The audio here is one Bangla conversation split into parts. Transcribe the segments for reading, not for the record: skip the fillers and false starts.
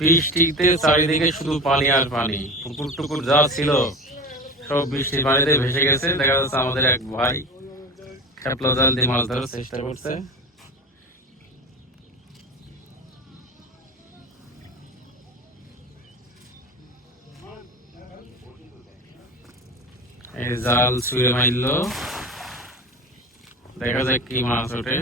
বৃষ্টিতে চারিদিকে শুধু পানি আর পানি, পুকুর টুকুর যা ছিল সব বৃষ্টির পানিতে ভেসে গেছে। দেখা যাচ্ছে আমাদের এক ভাই খেপলা জাল দিয়ে মাছ ধরার চেষ্টা করছে। এই জাল ছুঁড়ে মারলো, দেখা যাক কি মাছ ওঠে।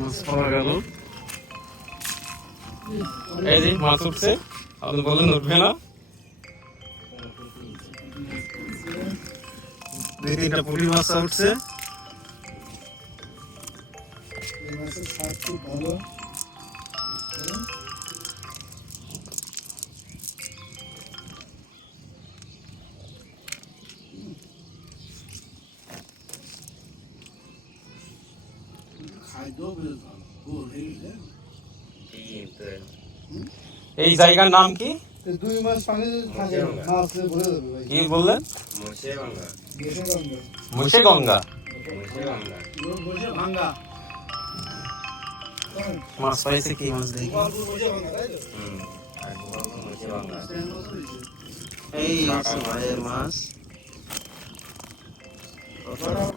মাছ পাওয়া গেল। এই যে মাছ উঠছে, আপনি বলেন উঠবে না? দুই তিনটা পুঁটি মাছ উঠছে। এই জায়গার নাম কি? 2 মাস পানি থাকে মাছ ভরে যাবে ভাই। কি বললেন? মুশে গঙ্গা। মাছ পাইছে, কি মাছ দেখি। এই মাছ।